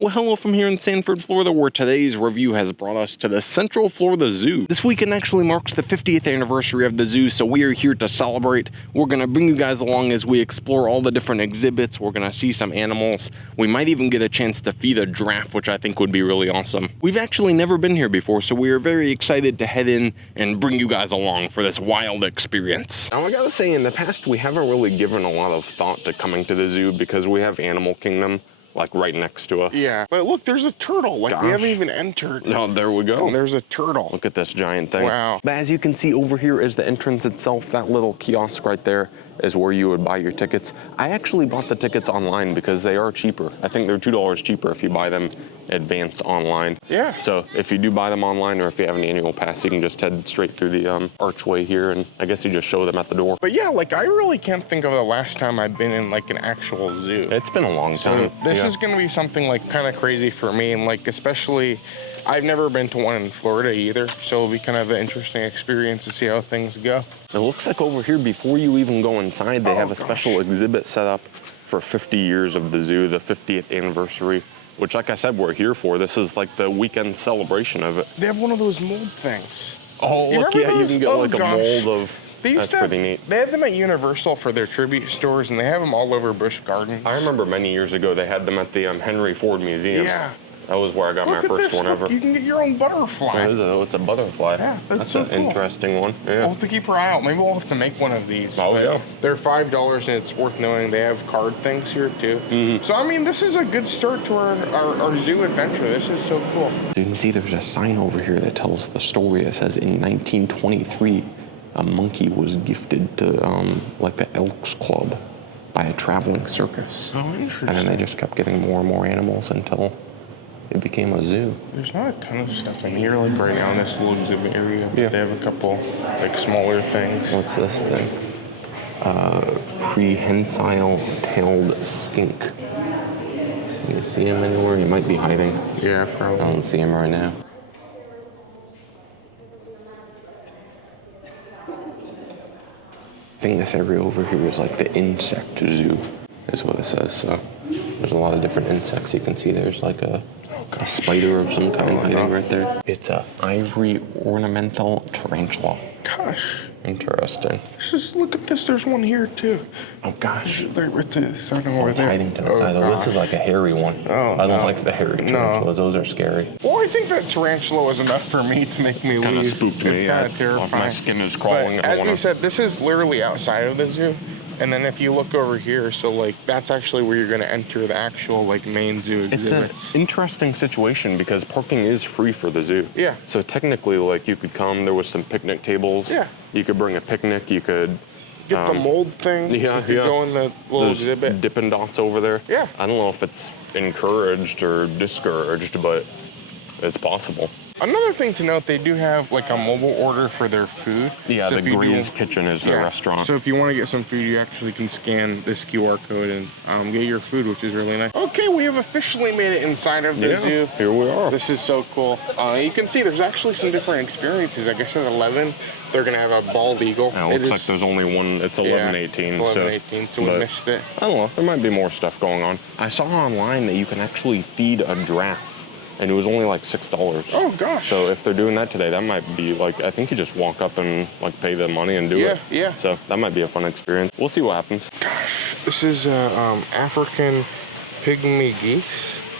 Well, hello from here in Sanford, Florida, where today's review has brought us to the Central Florida Zoo. This weekend actually marks the 50th anniversary of the zoo, so we are here to celebrate. We're going to bring you guys along as we explore all the different exhibits. We're going to see some animals. We might even get a chance to feed a giraffe, which I think would be really awesome. We've actually never been here before, so we are very excited to head in and bring you guys along for this wild experience. Now, I gotta say, in the past, we haven't really given a lot of thought to coming to the zoo because we have Animal Kingdom like right next to us. Yeah, but look, there's a turtle. Like, we haven't even entered. No, there we go. And there's a turtle. Look at this giant thing. Wow. But as you can see over here is the entrance itself. That little kiosk right there is where you would buy your tickets. I actually bought the tickets online because they are cheaper. I think they're $2 cheaper if you buy them advance online. Yeah. So if you do buy them online, or if you have an annual pass, you can just head straight through the archway here, and I guess you just show them at the door. But yeah, like, I really can't think of the last time I've been in like an actual zoo. It's been a long time. So this is gonna be something like kind of crazy for me, and like especially, I've never been to one in Florida either, so it'll be kind of an interesting experience to see how things go. It looks like over here, before you even go inside, they have a special exhibit set up for 50 years of the zoo, the 50th anniversary, which, like I said, we're here for. This is like the weekend celebration of it. They have one of those mold things. Oh, look, yeah, you can get like a mold of, that's pretty neat. They had them at Universal for their tribute stores, and they have them all over Busch Gardens. I remember many years ago, they had them at the Henry Ford Museum. Yeah. That was where I got my first one ever. You can get your own butterfly. It's a butterfly. Yeah, that's so an cool. Interesting one. Yeah. We'll have to keep our eye out. Maybe we'll have to make one of these. Oh, yeah. They're $5, and it's worth knowing they have card things here, too. Mm-hmm. So, I mean, this is a good start to our zoo adventure. This is so cool. You can see there's a sign over here that tells the story. It says in 1923, a monkey was gifted to, like, the Elks Club by a traveling circus. Oh, interesting. And then they just kept getting more and more animals until it became a zoo. There's not a ton of stuff in here, like right now in this little exhibit area. Yeah. They have a couple, like, smaller things. What's this thing? Prehensile tailed skink. Can you see him anywhere? He might be hiding. Yeah, I probably. don't see him right now. I think this area over here is like the insect zoo, is what it says. So there's a lot of different insects you can see. There's like a spider of some kind hiding right there. It's a ivory ornamental tarantula. Gosh. Interesting. Just look at this. There's one here, too. Oh, gosh. They're right there, starting over It's there. hiding to the side, though. This is like a hairy one. Oh, I don't like the hairy tarantulas. Those are scary. Well, I think that tarantula was enough for me to make me leave. Kind of spooked me. It's kind of terrifying. My skin is crawling. But as we said, this is literally outside of the zoo. And then if you look over here, so like that's actually where you're going to enter the actual like main zoo exhibits. It's an interesting situation because parking is free for the zoo. Yeah. So technically, like, you could come. There was some picnic tables. Yeah. You could bring a picnic. You could get the mold thing. Yeah, you could go in the little exhibit. Dippin' Dots over there. Yeah. I don't know if it's encouraged or discouraged, but it's possible. Another thing to note, they do have like a mobile order for their food. Yeah, so the Graze kitchen is their restaurant. So if you want to get some food, you actually can scan this QR code and get your food, which is really nice. Okay, we have officially made it inside of the zoo. Here we are. This is so cool. You can see there's actually some different experiences. I guess at 11, they're going to have a bald eagle. Yeah, it looks like there's only one. It's 11:18. 11:18, so we missed it. I don't know. There might be more stuff going on. I saw online that you can actually feed a giraffe, and it was only like $6. Oh, gosh. So if they're doing that today, that might be like, I think you just walk up and like pay the money and do it. Yeah. So that might be a fun experience. We'll see what happens. Gosh, this is African pygmy geese.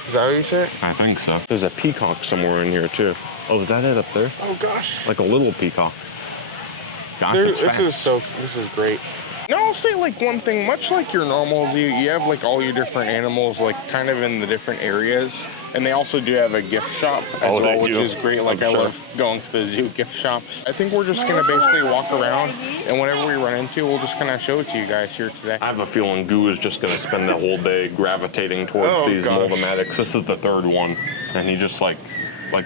Is that how you say it? I think so. There's a peacock somewhere in here too. Oh, is that it up there? Oh, gosh. Like a little peacock. Gosh, it's fast. This is great. Now, I'll say like one thing, much like your normal zoo, you have like all your different animals like kind of in the different areas. And they also do have a gift shop as well, which is great. Like, I love going to the zoo gift shops. I think we're just going to basically walk around, and whatever we run into, we'll just kind of show it to you guys here today. I have a feeling Goo is just going to spend the whole day gravitating towards these moldamatics. This is the third one, and he just like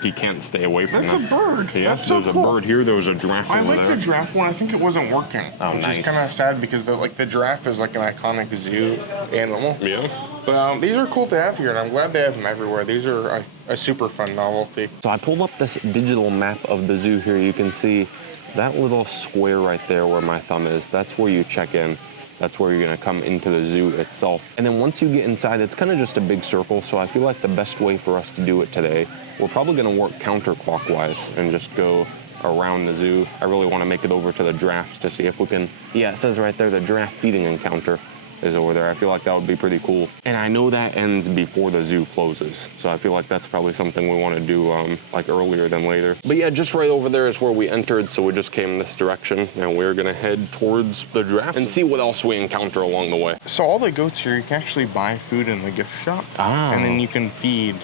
he can't stay away from them. That's a bird. Yeah, That's so there's cool. a bird here. There was a giraffe over there. I like the giraffe one. I think it wasn't working. Oh, which nice. is kind of sad because the giraffe is like an iconic zoo animal. Yeah. But these are cool to have here, and I'm glad they have them everywhere. These are a super fun novelty. So I pulled up this digital map of the zoo here. You can see that little square right there where my thumb is. That's where you check in. That's where you're gonna come into the zoo itself. And then once you get inside, it's kind of just a big circle. So I feel like the best way for us to do it today, we're probably gonna work counterclockwise and just go around the zoo. I really wanna make it over to the giraffes to see if we can, yeah, it says right there, the giraffe feeding encounter is over there. I feel like that would be pretty cool. And I know that ends before the zoo closes. So I feel like that's probably something we want to do like earlier than later. But yeah, just right over there is where we entered. So we just came this direction and we're gonna head towards the giraffe and see what else we encounter along the way. So all the goats here, you can actually buy food in the gift shop. Ah. And then you can feed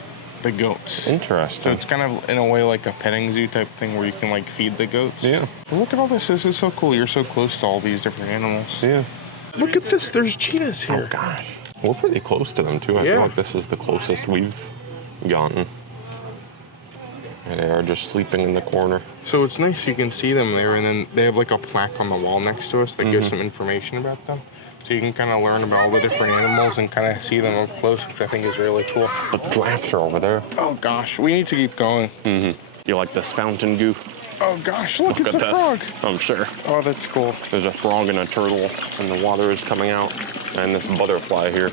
the goats. Interesting. So it's kind of in a way like a petting zoo type thing where you can like feed the goats. Yeah. But look at all this. This is so cool. You're so close to all these different animals. Yeah. Look at this, there's cheetahs here. Oh gosh. We're pretty close to them too. I feel like this is the closest we've gotten. And they are just sleeping in the corner. So it's nice, you can see them there, and then they have like a plaque on the wall next to us that gives some information about them. So you can kind of learn about all the different animals and kind of see them up close, which I think is really cool. The giraffes are over there. Oh gosh, we need to keep going. You like this fountain goo? Oh gosh, look it's a frog. I'm sure. Oh, that's cool. There's a frog and a turtle, and the water is coming out. And this butterfly here.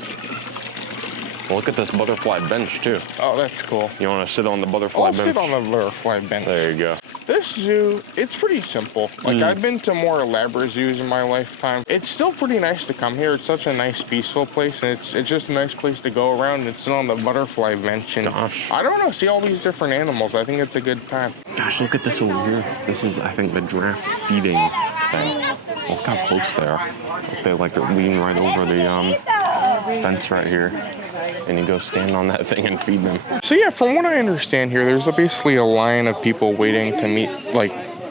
Look at this butterfly bench, too. Oh, that's cool. You want to sit on the butterfly bench? I'll sit on the butterfly bench. There you go. This zoo, it's pretty simple. Like, I've been to more elaborate zoos in my lifetime. It's still pretty nice to come here. It's such a nice, peaceful place, and it's just a nice place to go around and sit on the butterfly bench. And gosh. I don't know, see all these different animals. I think it's a good time. Gosh, look at this over here. This is, I think, the giraffe feeding thing. Look how close they are. They like lean right over the fence right here. And you go stand on that thing and feed them. So yeah, from what I understand here, there's basically a line of people waiting to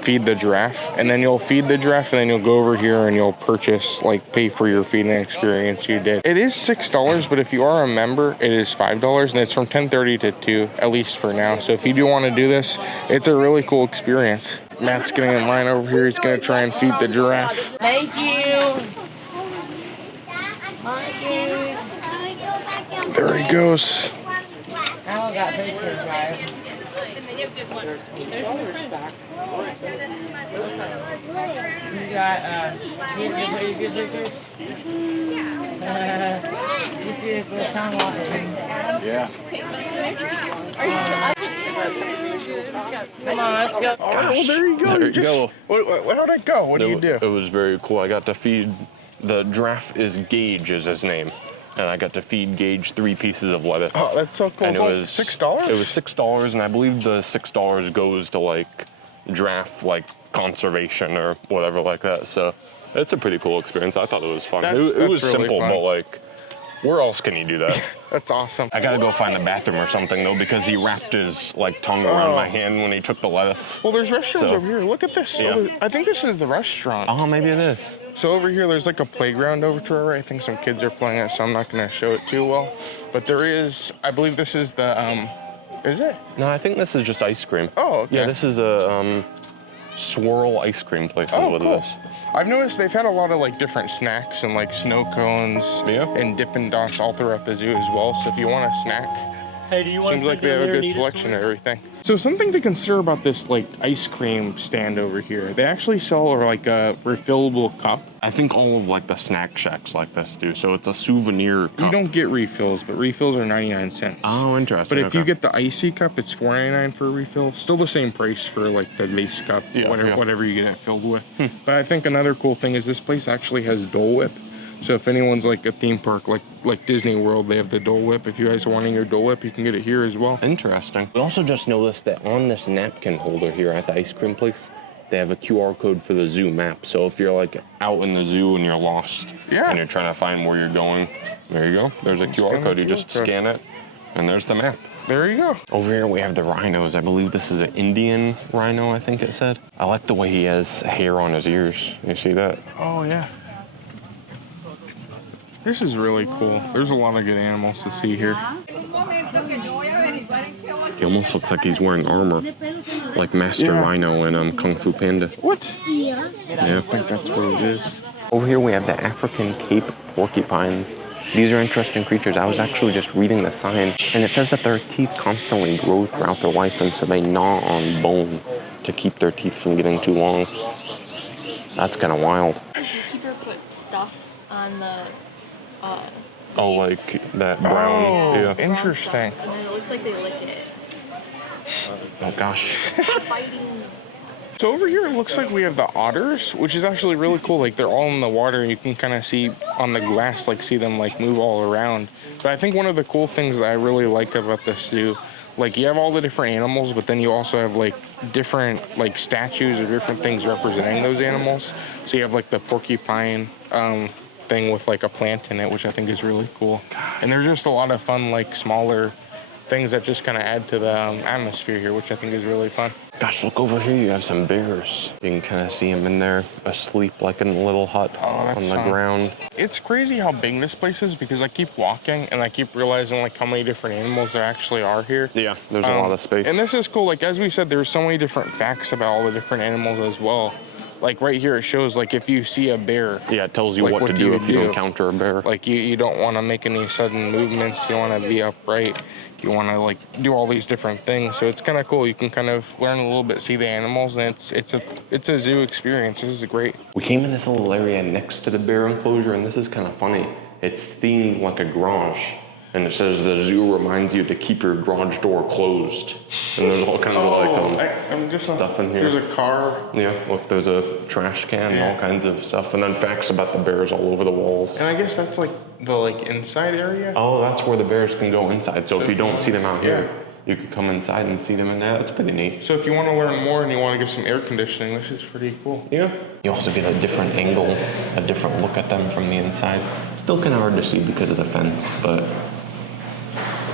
feed the giraffe, and then you'll feed the giraffe, and then you'll go over here and you'll purchase, pay for your feeding experience you did. It is $6, but if you are a member, it is $5, and it's from 10:30 to 2, at least for now. So if you do want to do this, it's a really cool experience. Matt's getting in line over here. He's gonna try and feed the giraffe. Thank you. Thank you. There he goes. I got this for drive. You got you good pictures? You see this little tongue walking thing? Yeah. Come on, let's go. Oh, well, there you go. There you go. How'd it go? What do you do? It was very cool. I got to feed, the giraffe is Gage is his name. And I got to feed Gage 3 pieces of lettuce. Oh, that's so cool. And it was $6? It was $6, and I believe the $6 goes to giraffe conservation or whatever like that. So it's a pretty cool experience. I thought it was fun. It was really simple, fun. but where else can you do that? That's awesome. I gotta go find the bathroom or something though, because he wrapped his tongue around my hand when he took the lettuce. Well, there's restrooms over here. Look at this. Yeah. Oh, I think this is the restaurant. Oh, maybe it is. So over here, there's a playground over to our right. I think some kids are playing it, so I'm not gonna show it too well. But there is, I believe this is the, is it? No, I think this is just ice cream. Oh, okay. Yeah, this is a swirl ice cream place. Oh, what cool. it is. I've noticed they've had a lot of different snacks and snow cones and Dippin' Dots all throughout the zoo as well. So if you want a snack, hey, do you want seems like they have a good selection of everything. So something to consider about this ice cream stand over here. They actually sell a refillable cup. I think all of the snack shacks like this do. So it's a souvenir cup. You don't get refills, but refills are 99 cents. Oh, interesting. But if you get the icy cup, it's $4.99 for a refill. Still the same price for the base cup, whatever you get it filled with. But I think another cool thing is this place actually has Dole Whip. So if anyone's a theme park like Disney World, they have the Dole Whip. If you guys are wanting your Dole Whip, you can get it here as well. Interesting. We also just noticed that on this napkin holder here at the ice cream place, they have a QR code for the zoo map. So if you're out in the zoo and you're lost and you're trying to find where you're going, there you go. There's a QR code. You just scan it and there's the map. There you go. Over here we have the rhinos. I believe this is an Indian rhino, I think it said. I like the way he has hair on his ears. You see that? Oh, yeah. This is really cool. There's a lot of good animals to see here. He almost looks like he's wearing armor, like Master Rhino in Kung Fu Panda. What? Yeah, I think that's what it is. Over here we have the African Cape porcupines. These are interesting creatures. I was actually just reading the sign, and it says that their teeth constantly grow throughout their life, and so they gnaw on bone to keep their teeth from getting too long. That's kind of wild. The zookeeper put stuff on Oh, like that brown. Oh, yeah. interesting. And then it looks like they lick it. Oh gosh. Biting. So over here, it looks like we have the otters, which is actually really cool. Like they're all in the water, and you can kind of see on the glass, like see them like move all around. But I think one of the cool things that I really like about this zoo, like you have all the different animals, but then you also have like different like statues or different things representing those animals. So you have like the porcupine thing with like a plant in it, which I think is really cool. And there's just a lot of fun like smaller things that just kind of add to the atmosphere here, which I think is really fun. Gosh, look over here. You have some bears. You can kind of see them in there asleep like in a little hut on the ground. It's crazy how big this place is because I keep walking and I keep realizing like how many different animals there actually are here. Yeah, there's a lot of space. And this is cool. Like as we said, there's so many different facts about all the different animals as well. Like right here, it shows like if you see a bear. Yeah, it tells you like, what to do if you encounter a bear. Like you don't want to make any sudden movements. You want to be upright. You want to like do all these different things. So it's kind of cool. You can kind of learn a little bit, see the animals, and it's a zoo experience. This is great. We came in this little area next to the bear enclosure, and this is kind of funny. It's themed like a garage. And it says the zoo reminds you to keep your garage door closed. And there's all kinds of like stuff in here. There's a car. Yeah, look, there's a trash can and all kinds of stuff. And then facts about the bears all over the walls. And I guess that's like the inside area. Oh, that's where the bears can go inside. So if you don't see them out here, you could come inside and see them in there. That's pretty neat. So if you want to learn more and you want to get some air conditioning, this is pretty cool. Yeah. You also get a different angle, a different look at them from the inside. Still kind of hard to see because of the fence, but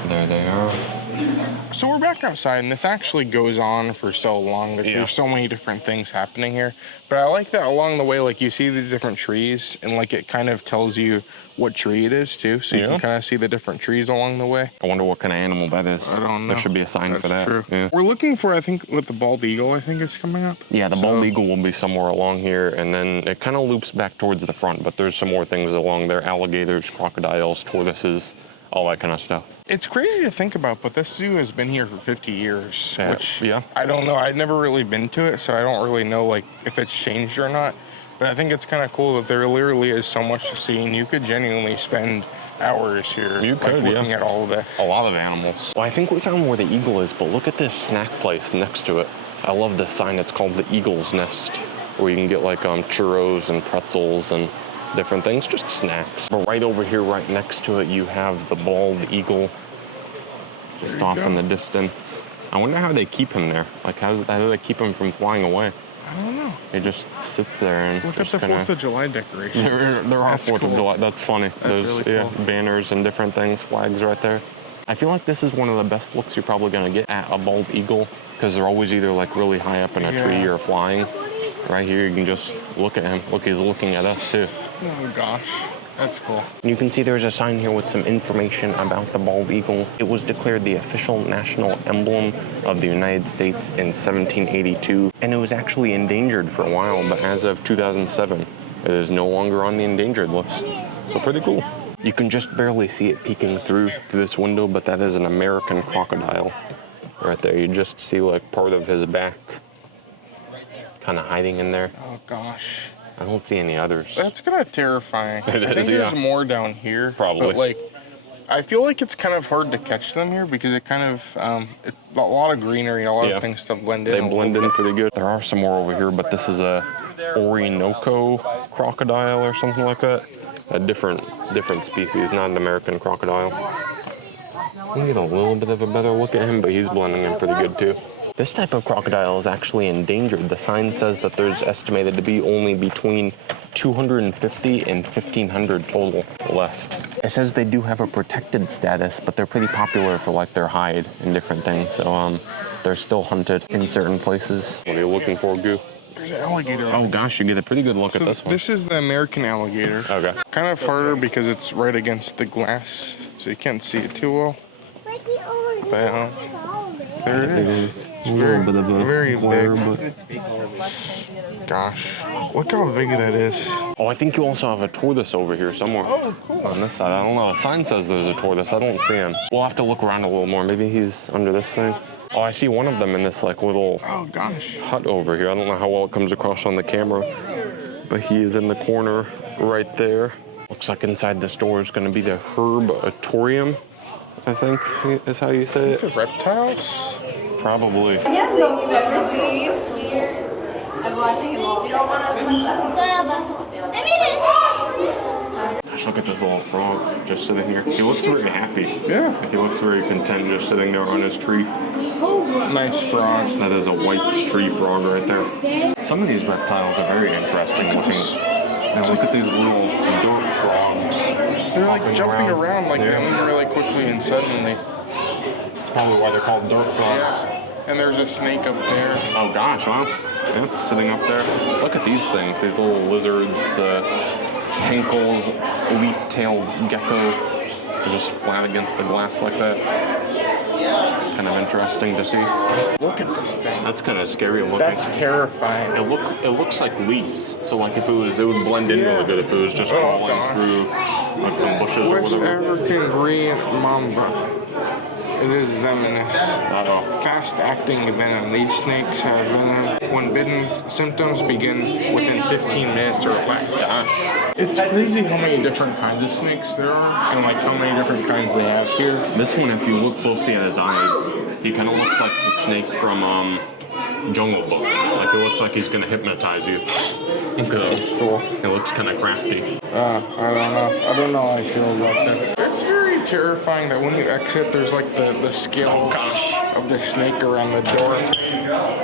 there they are. So we're back outside, and this actually goes on for so long. There's so many different things happening here. But I like that along the way, like you see these different trees, and like it kind of tells you what tree it is too. So you can kind of see the different trees along the way. I wonder what kind of animal that is. I don't know. There should be a sign for that. True. Yeah. We're looking for, I think, with the bald eagle, I think is coming up. Yeah, the bald eagle will be somewhere along here, and then it kind of loops back towards the front, but there's some more things along there. Alligators, crocodiles, tortoises, all that kind of stuff. It's crazy to think about, but this zoo has been here for 50 years, which yeah. I don't know. I'd never really been to it, so I don't really know like if it's changed or not. But I think it's kind of cool that there literally is so much to see, and you could genuinely spend hours here looking at all of this. A lot of animals. Well, I think we found where the eagle is, but look at this snack place next to it. I love this sign. It's called the Eagle's Nest, where you can get like churros and pretzels and different things, just snacks. But right over here, right next to it, you have the bald eagle just off in the distance. I wonder how they keep him there. Like, how do they keep him from flying away? I don't know. He just sits there and look at the 4th of July decorations. There are 4th of July. That's funny. That's really cool. Banners and different things, flags right there. I feel like this is one of the best looks you're probably gonna get at a bald eagle, because they're always either like really high up in a tree or flying. Right here, you can just look at him. Look, he's looking at us too. Oh gosh, that's cool. You can see there's a sign here with some information about the bald eagle. It was declared the official national emblem of the United States in 1782, and it was actually endangered for a while, but as of 2007, it is no longer on the endangered list. So pretty cool. You can just barely see it peeking through this window, but that is an American crocodile right there. You just see like part of his back kind of hiding in there. Oh gosh. I don't see any others. That's kind of terrifying. It I think is, there's more down here. Probably. But like, I feel like it's kind of hard to catch them here because it kind of, it's a lot of greenery, a lot of things to blend in. They blend in pretty good. There are some more over here, but this is a Orinoco crocodile or something like that. A different species, not an American crocodile. You can get a little bit of a better look at him, but he's blending in pretty good too. This type of crocodile is actually endangered. The sign says that there's estimated to be only between 250 and 1,500 total left. It says they do have a protected status, but they're pretty popular for like their hide and different things. So they're still hunted in certain places. What are you looking for, Goo? There's an alligator. Oh gosh, you get a pretty good look at this one. This is the American alligator. Okay. Kind of harder because it's right against the glass, so you can't see it too well. But there it is. It's a little bit of a very blur, big. Gosh, look how big that is. Oh, I think you also have a tortoise over here somewhere. Oh, cool. On this side, I don't know. A sign says there's a tortoise. I don't see him. We'll have to look around a little more. Maybe he's under this thing. Oh, I see one of them in this like little hut over here. I don't know how well it comes across on the camera, but he is in the corner right there. Looks like inside the store is going to be the Herpetarium, I think is how you say it. The reptiles? Probably. I'm watching him all. You don't want to Gosh, look at this little frog just sitting here. He looks very happy. Yeah. He looks very content just sitting there on his tree. Nice frog. That is a white tree frog right there. Some of these reptiles are very interesting looking. And look at these little dirt frogs. They're like jumping around like they move really quickly and suddenly. That's probably why they're called dirt frogs. Yeah. And there's a snake up there. Oh gosh, huh? Yep, sitting up there. Look at these things, these little lizards, the Henkel's leaf-tailed gecko, just flat against the glass like that. Kind of interesting to see. Look at this thing. That's kind of scary looking. That's terrifying. It looks like leaves. So like if it would blend in really good if it was just crawling through like some bushes or West whatever. African green mamba. It is venomous. Fast-acting venom. These snakes have venom. When bitten, symptoms begin within 15 minutes or less. Gosh. It's crazy how many different kinds of snakes there are, and like how many different kinds they have here. This one, if you look closely at his eyes, he kind of looks like the snake from Jungle Book. Like it looks like he's gonna hypnotize you. That's cool. It looks kind of crafty. I don't know. I don't know how I feel about that. It's very terrifying that when you exit, there's like the scales of the snake around the door.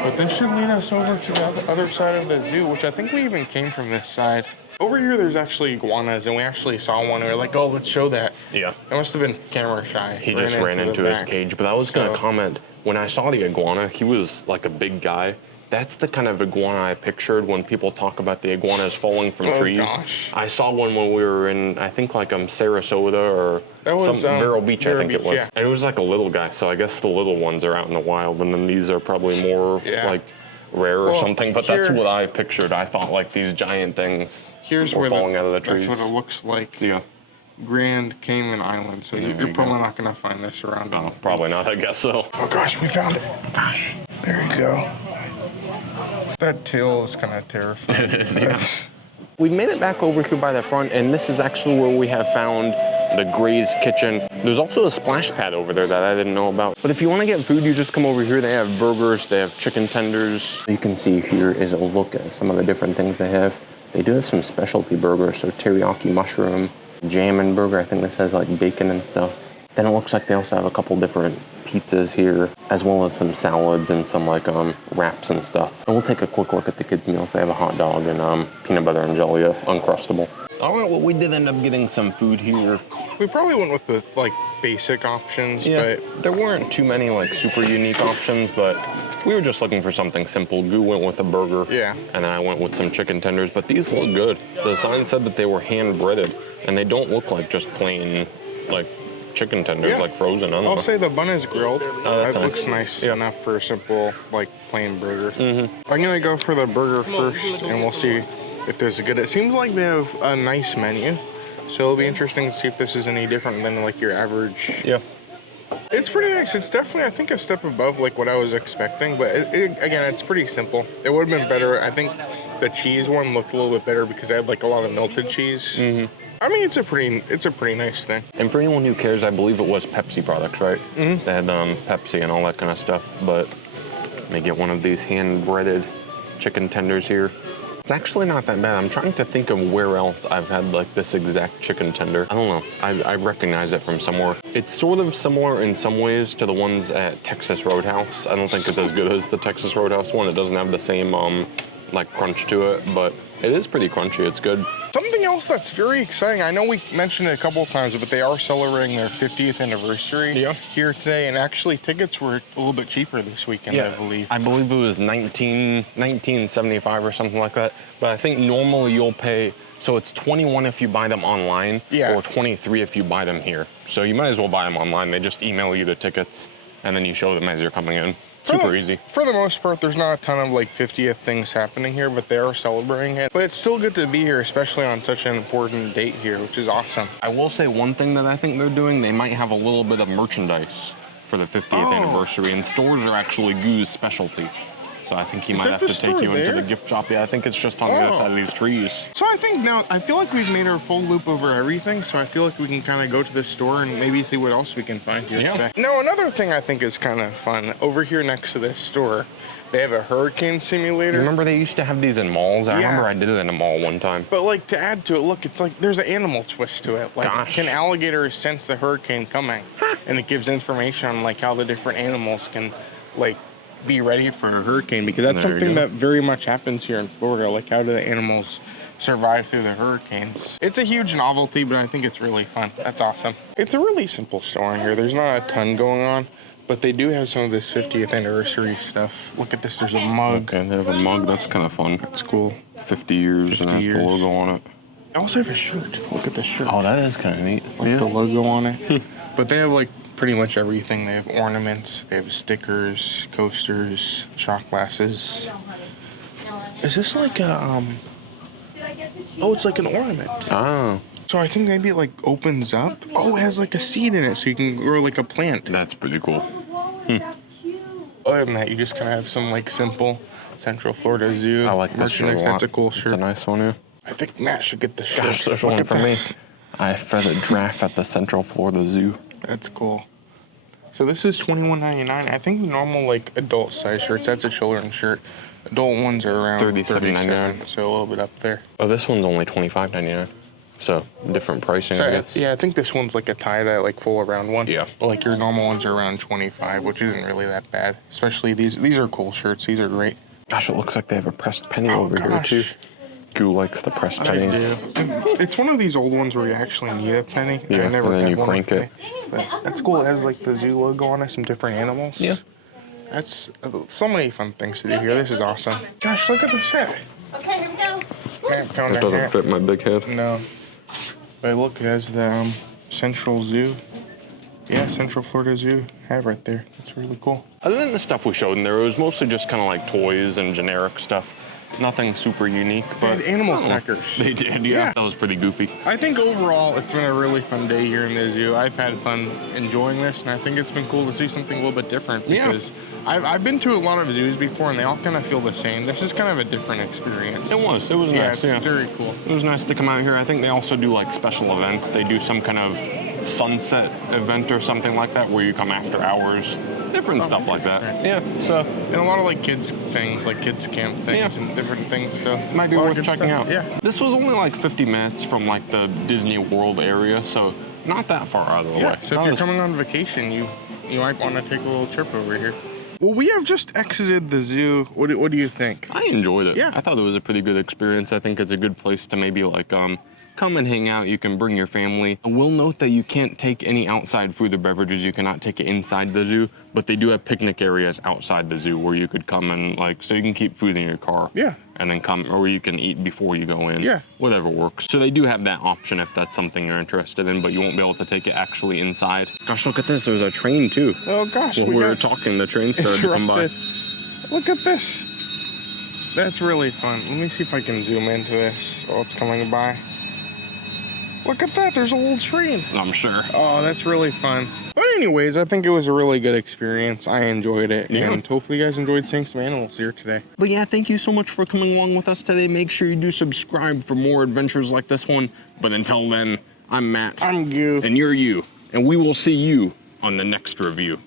But this should lead us over to the other side of the zoo, which I think we even came from this side. Over here, there's actually iguanas, and we actually saw one. And we were like, oh, let's show that. Yeah. It must have been camera shy. He just ran into his cage. But I was going to comment, when I saw the iguana, he was like a big guy. That's the kind of iguana I pictured when people talk about the iguanas falling from trees. Gosh. I saw one when we were in, I think like Sarasota or Vero Beach, I think it was. Yeah. And it was like a little guy, so I guess the little ones are out in the wild, and then these are probably more like rare or something, but that's what I pictured. I thought like these giant things were falling out of the trees. That's what it looks like. Yeah. Grand Cayman Island, so you're probably not going to find this around. Oh, probably not, I guess so. Oh gosh, we found it. Gosh, there you go. That tail is kind of terrifying. It is, yeah. We made it back over here by the front, and this is actually where we have found the Graze kitchen. There's also a splash pad over there that I didn't know about. But if you want to get food, you just come over here. They have burgers, they have chicken tenders. You can see here is a look at some of the different things they have. They do have some specialty burgers, so teriyaki mushroom, jam and burger. I think this has like bacon and stuff. Then it looks like they also have a couple different pizzas here, as well as some salads and some like wraps and stuff. And we'll take a quick look at the kids' meals. They have a hot dog and peanut butter and jelly, Uncrustable. All right, well, we did end up getting some food here. We probably went with the like basic options, but there weren't too many like super unique options, but we were just looking for something simple. Goo went with a burger, and then I went with some chicken tenders, but these look good. The sign said that they were hand breaded, and they don't look like just plain like chicken tenders, like frozen. I'll say the bun is grilled. That looks nice enough for a simple like plain burger. I'm gonna go for the burger first, and we'll see if there's a good. It seems like they have a nice menu, so it'll be interesting to see if this is any different than like your average. Yeah. It's pretty nice. It's definitely, I think, a step above like what I was expecting, but again, it's pretty simple. It would have been better. I think the cheese one looked a little bit better because I had like a lot of melted cheese. I mean, it's a pretty nice thing. And for anyone who cares, I believe it was Pepsi products, right? They had Pepsi and all that kind of stuff. But let me get one of these hand-breaded chicken tenders here. It's actually not that bad. I'm trying to think of where else I've had like this exact chicken tender. I don't know. I recognize it from somewhere. It's sort of similar in some ways to the ones at Texas Roadhouse. I don't think it's as good as the Texas Roadhouse one. It doesn't have the same like crunch to it, but it is pretty crunchy. It's good. Something else that's very exciting, I know we mentioned it a couple of times, but they are celebrating their 50th anniversary here today, and actually tickets were a little bit cheaper this weekend, I believe. I believe it was $19.75 or something like that, but I think normally you'll pay, so it's $21 if you buy them online, or $23 if you buy them here. So you might as well buy them online. They just email you the tickets, and then you show them as you're coming in. Super easy. For the most part, there's not a ton of like 50th things happening here, but they are celebrating it. But it's still good to be here, especially on such an important date here, which is awesome. I will say one thing that I think they're doing, they might have a little bit of merchandise for the 50th anniversary, and stores are actually Goo's specialty. So I think he might have to take you into the gift shop. Yeah, I think it's just on the other side of these trees. So I think now, I feel like we've made our full loop over everything. So I feel like we can kind of go to the store and maybe see what else we can find here today. Now, another thing I think is kind of fun, over here next to this store, they have a hurricane simulator. Remember they used to have these in malls? I remember I did it in a mall one time. But like to add to it, look, it's like there's an animal twist to it. Like, can alligators sense the hurricane coming? And it gives information on like how the different animals can like be ready for a hurricane, because that's something that very much happens here in Florida. Like, how do the animals survive through the hurricanes? It's a huge novelty, but I think it's really fun. That's awesome. It's a really simple store in here. There's not a ton going on, but they do have some of this 50th anniversary stuff. Look at this, there's a mug. Okay, they have a mug, that's kind of fun. That's cool. 50 years and has the logo on it. They also have a shirt. Look at this shirt. Oh, that is kind of neat. Like the logo on it. But they have like pretty much everything. They have ornaments, they have stickers, coasters, shot glasses. Is this like a, oh, it's like an ornament. Oh. So I think maybe it like opens up. Oh, it has like a seed in it so you can grow like a plant. That's pretty cool. Other than that, you just kind of have some like simple Central Florida Zoo. I like this shirt a lot. That's a cool shirt. It's a nice one, yeah. I think Matt should get the shirt. There's one for me. I fed a giraffe at the Central Florida Zoo. That's cool. So this is $21.99. I think the normal like adult size shirts, that's a children's shirt. Adult ones are around $37.99, so a little bit up there. Oh, this one's only $25.99. So different pricing, I guess. Yeah, I think this one's like a tie-dye, like full around one. Yeah. But like your normal ones are around $25, which isn't really that bad. Especially these are cool shirts. These are great. Gosh, it looks like they have a pressed penny over here too. Goo likes the pressed pennies. It's one of these old ones where you actually need a penny. Yeah, I never and then had you one crank it. But that's cool. It has like the zoo logo on it, some different animals. Yeah. That's so many fun things to do here. This is awesome. Gosh, look at this hat. Okay, here we go. It doesn't fit my big head. No. But look, it has the Central Zoo. Yeah, Central Florida Zoo hat right there. That's really cool. Other than the stuff we showed in there, it was mostly just kind of like toys and generic stuff. Nothing super unique, but animal crackers. They did, yeah. That was pretty goofy. I think overall it's been a really fun day here in the zoo. I've had fun enjoying this, and I think it's been cool to see something a little bit different, because I've been to a lot of zoos before and they all kind of feel the same. This is kind of a different experience. It was nice. It's very cool. It was nice to come out here. I think they also do like special events. They do some kind of sunset event or something like that where you come after hours. Different stuff like that. Right. Yeah, so. And a lot of like kids things, like kids camp things and different things, so. Might be worth checking out. Yeah. This was only like 50 minutes from like the Disney World area, so not that far out of the way. So if you're coming on vacation, you might want to take a little trip over here. Well, we have just exited the zoo. What do you think? I enjoyed it. Yeah. I thought it was a pretty good experience. I think it's a good place to maybe like come and hang out. You can bring your family. I will note that you can't take any outside food or beverages. You cannot take it inside the zoo, but they do have picnic areas outside the zoo where you could come and like, so you can keep food in your car. Yeah. And then come, or you can eat before you go in. Yeah. Whatever works. So they do have that option if that's something you're interested in, but you won't be able to take it actually inside. Gosh, look at this. There's a train too. Oh gosh. While we were talking, the train started to come by. Look at this. That's really fun. Let me see if I can zoom into this while it's coming by. Look at that, there's a little train. I'm sure. Oh, that's really fun. But anyways, I think it was a really good experience. I enjoyed it. Yeah. And hopefully you guys enjoyed seeing some animals here today. But yeah, thank you so much for coming along with us today. Make sure you do subscribe for more adventures like this one. But until then, I'm Matt. I'm Goo. And you're you. And we will see you on the next review.